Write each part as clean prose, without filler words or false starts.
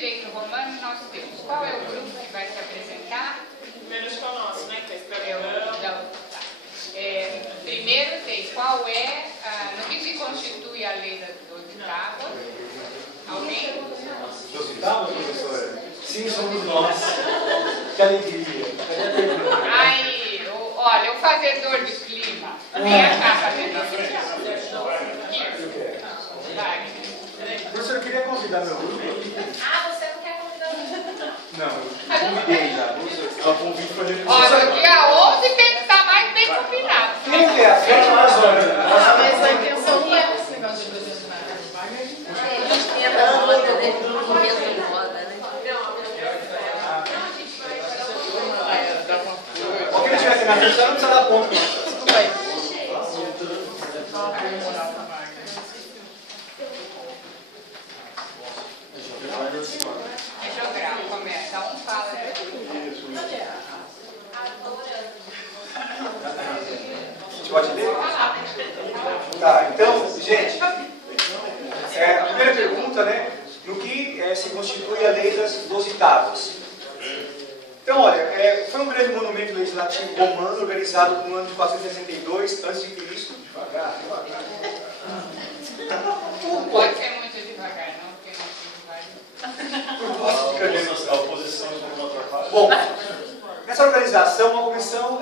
direito romano nós temos. Qual é o grupo que vai se apresentar? Menos com o nosso, né? Que é escravidão. Primeiro tem qual é, no que se constitui a lei das 12 tábuas. Alguém? 12 tábuas, professora? Sim, somos nós. Que alegria. Aí, olha, o fazedor de clima. Vem cá, fazedor de clima. Vai. Professor, eu queria convidar meu grupo. Você não quer convidar o Não, eu convidei já. O convite foi realizado. Ó, no dia 11 tem que estar mais bem combinado. Quem quer? Às 7 horas. Mas a intenção não é esse negócio de projeto na vaga. A gente entra na moda, né? Começa em moda, né? O que ele tiver aqui na frente, não precisa dar ponto. Desculpa aí. É jogral, começa. Um fala. A gente pode ler? Tá, então, gente, a primeira pergunta, né? No que se constitui a lei das 12 tábuas? Então, olha, foi um grande monumento legislativo romano organizado no ano de 462 a.C. Devagar. Não pode ser muito devagar, não, porque não A oposição não atrapalha. Bom, nessa organização, uma comissão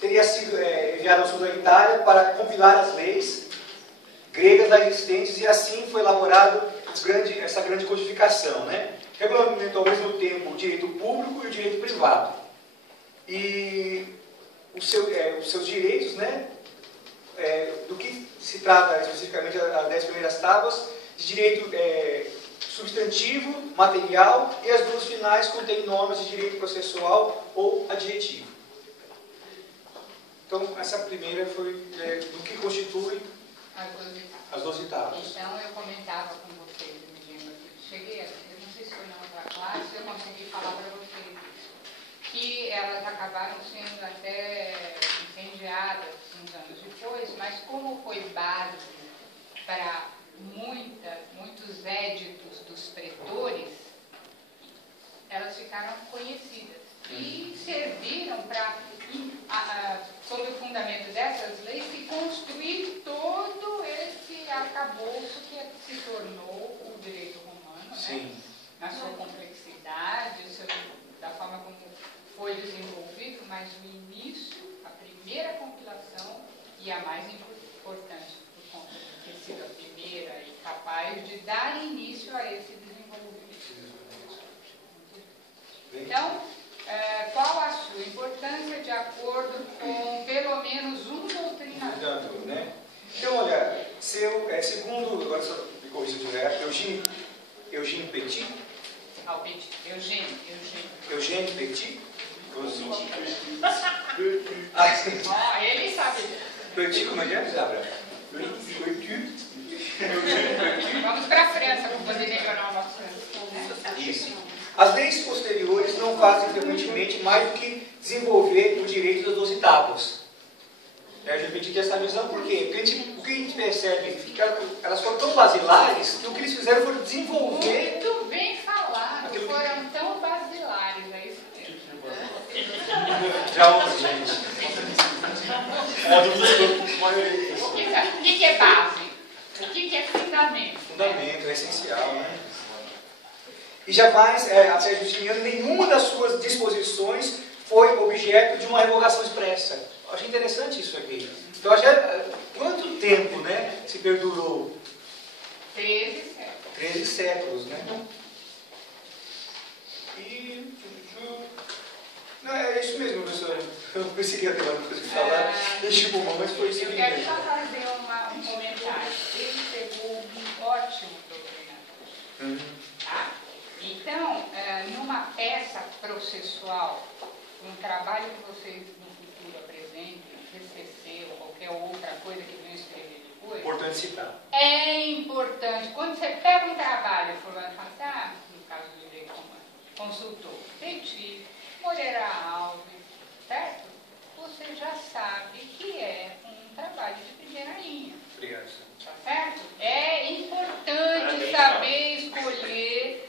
teria sido enviada ao sul da Itália para compilar as leis gregas já existentes e assim foi elaborado essa grande codificação, né? Regulamentou ao mesmo tempo o direito público e o direito privado. E os seus direitos, né? Do que se trata especificamente as 10 primeiras tábuas, de direito substantivo, material, e as duas finais contêm normas de direito processual ou adjetivo. Então, essa primeira foi do que constitui as 12 tábuas. Então, eu comentava com vocês, cheguei, eu não sei se foi na outra classe, eu consegui falar para vocês que elas acabaram sendo até incendiadas uns anos depois, mas como foi base para muitos éditos dos pretores, elas ficaram conhecidas e serviram para, sob o fundamento dessas leis, se construir todo esse arcabouço que se tornou o direito romano, né? Na sua complexidade, da forma como foi desenvolvido, mas o início, a primeira compilação e a mais importante, por conta de ter sido a primeira e capaz de dar início a esse desenvolvimento. Então, qual a sua importância de acordo com pelo menos um doutrinador? Né? Então, olha, segundo, agora só me corrija se eu estiver, Eugène Petit. Eugène Petit. Ele sabe. Petit, como é que é? Vamos para a França para poder melhorar o nosso francês. Isso. As leis posteriores não fazem frequentemente mais do que desenvolver o direito das 12 tábuas. A gente tem essa visão por quê? Porque o que a gente percebe é que elas foram tão basilares que o que eles fizeram foi desenvolver. Muito bem falado, foram tão basilares, é isso mesmo. Já ouvi, gente. O que é base? O que é fundamento? Fundamento, é essencial, né? E jamais, até Justiniano, nenhuma das suas disposições foi objeto de uma revogação expressa. Eu achei interessante isso aqui. Então, quanto tempo, né, se perdurou? 13 séculos. 13 séculos, né? E... Não, é isso mesmo, professor. Eu não consegui até agora coisa que falar. Deixa o pulmão, mas foi isso Eu que quero só fazer um comentário. Ele pegou um ótimo doutrinador. Tá? Então, numa peça processual, um trabalho que vocês no futuro apresentem, TCC ou qualquer outra coisa que venham escrever depois, importante citar. É importante. Quando você pega um trabalho e fala assim, no caso do direito romano, consultor, Petit, Moreira Alves, certo? Você já sabe que é um trabalho de primeira linha. Obrigado. Tá certo? É importante saber escolher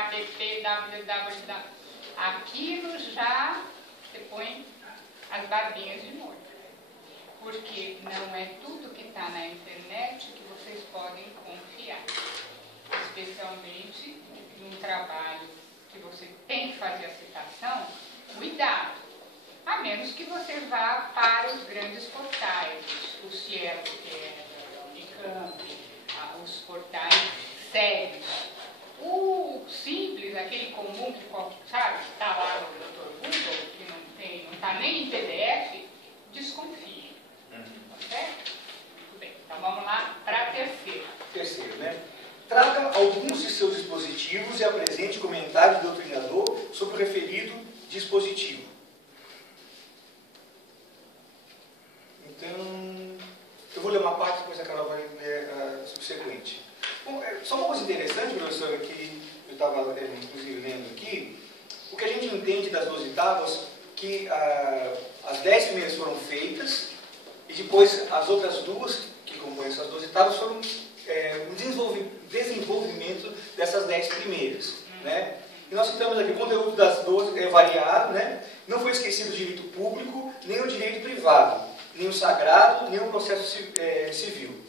HTTP, www. Aquilo já você põe as barbinhas de molho. Porque não é tudo que está na internet que vocês podem confiar. Especialmente num trabalho que você tem que fazer a citação, cuidado. A menos que você vá para os grandes portais, o Cielo, que é a Unicamp, os portais sérios. O simples, aquele comum que sabe, está lá no Dr. Google, que não está nem em PDF, desconfie. Tá certo? Muito bem, então vamos lá para a terceira. Terceiro, né? Traga alguns de seus dispositivos e apresente comentário do doutrinador sobre o referido dispositivo. Então, eu vou ler uma parte, depois a Carol vai ler a subsequente. Bom, só uma coisa interessante, professor, que eu estava inclusive lendo aqui, o que a gente entende das 12 tábuas, que as 10 primeiras foram feitas, e depois as outras duas, que compõem essas 12 tábuas, foram um desenvolvimento dessas 10 primeiras. Né? E nós citamos aqui, o conteúdo das 12 é variado, né? Não foi esquecido o direito público, nem o direito privado, nem o sagrado, nem o processo civil.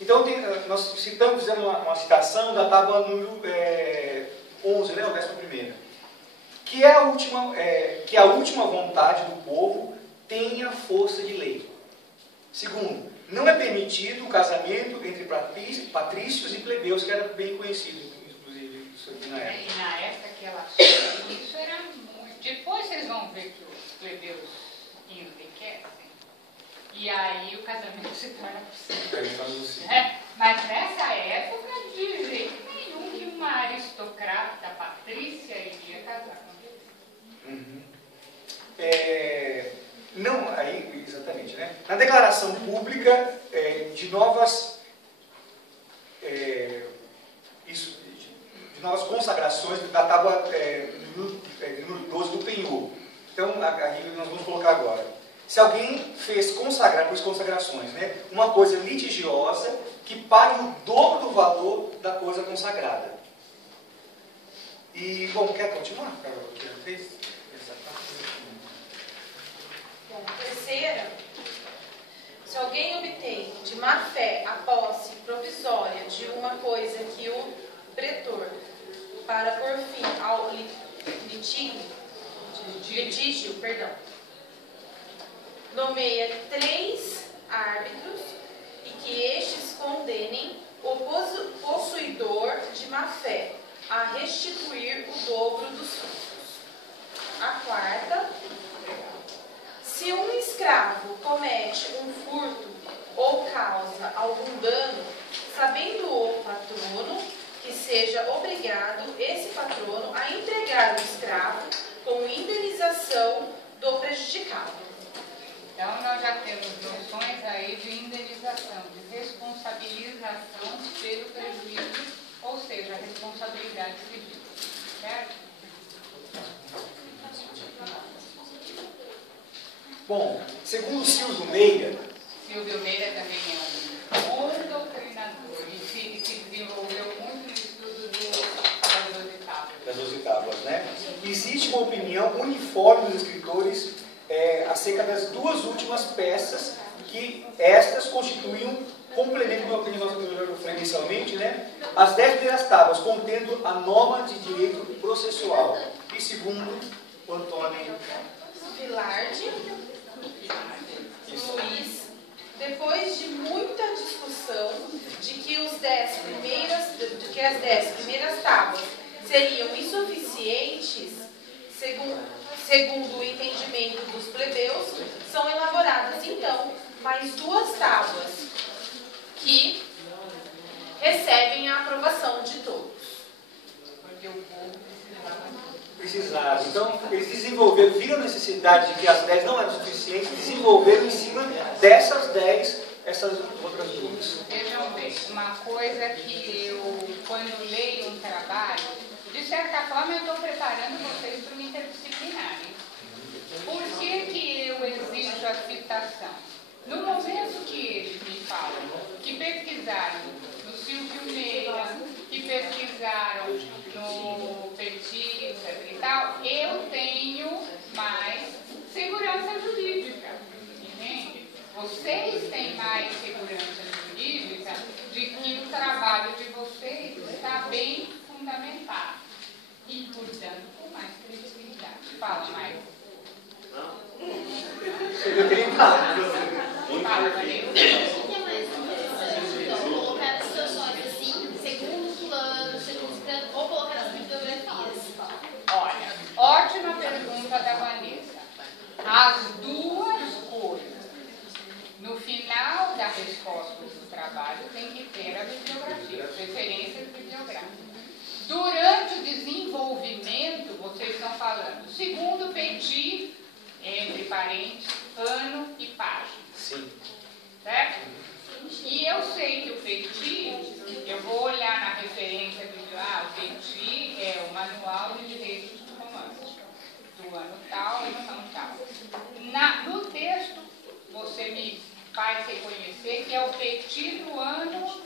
Então, nós citamos, fizemos uma citação da tábua número 11, né, a 11ª, que é a última vontade do povo tenha força de lei. Segundo, não é permitido o casamento entre patrícios e plebeus, que era bem conhecido, inclusive, isso aqui na época. E na época que ela fez, isso era muito... Depois vocês vão ver que os plebeus enriquecem. E aí o casamento se torna possível. Mas nessa época, de jeito nenhum que uma aristocrata patrícia iria casar com ele. Não, aí, exatamente, né? Na declaração pública de novas consagrações da tábua número 12 do penhor. Então, aí nós vamos colocar agora. Se alguém fez consagrações, né, uma coisa litigiosa que pague o dobro do valor da coisa consagrada. E, bom, quer continuar, Carol? O que ela fez? Bom, a terceira, se alguém obtém de má fé a posse provisória de uma coisa que o pretor, para por fim ao litígio, nomeia 3 árbitros e que estes condenem o possuidor de má fé a restituir o dobro dos frutos. A quarta, se um escravo comete um furto ou causa algum dano, sabendo o patrono que seja obrigado esse patrono a entregar o escravo como indenização do prejudicado. Então, nós já temos noções aí de indenização, de responsabilização pelo prejuízo, ou seja, a responsabilidade civil. Certo? Bom, segundo Silvio Meira... Silvio Meira também é um bom doutrinador e se desenvolveu muito no estudo das 12 tábuas. Né? Existe uma opinião uniforme dos escritores acerca das duas últimas peças, que estas constituem um complemento do que nós falamos inicialmente, né? As 10 primeiras tábuas, contendo a norma de direito processual. E segundo o Antônio Vilardi, Luiz, depois de muita discussão de que as 10 primeiras tábuas seriam insuficientes, segundo o entendimento dos plebeus, são elaboradas então mais 2 tábuas que recebem a aprovação de todos. Porque o povo precisava. Então, eles viram a necessidade de que as 10 não eram suficientes, desenvolveram em cima dessas 10 essas outras 2. Vejam bem, uma coisa que eu, quando leio um trabalho, de certa forma eu estou preparando vocês para o interdisciplinar. Por que eu exijo a citação? No momento que eles me falam que pesquisaram no Silvio Meira, que pesquisaram no PETI, etc. e tal, eu tenho mais segurança jurídica, entende? Vocês têm mais segurança jurídica de que o trabalho de vocês está bem fundamentado e, portanto, com mais credibilidade. Fala, Maicon. Fala, Maria. O que é mais interessante, então, colocar as situações assim, segundo plano, ou colocar as bibliografias? Olha, ótima pergunta da Vanessa. As duas coisas. No final da resposta do trabalho tem que ter a bibliografia, as referências bibliográficas. Durante o desenvolvimento, vocês estão falando, segundo PETI, entre parênteses, ano e página. Sim. Certo? E eu sei que o PETI, eu vou olhar na referência bibliográfica, o PETI é o Manual de Direitos do Romance, do ano tal e do ano tal. No texto, você me faz reconhecer que é o PETI do ano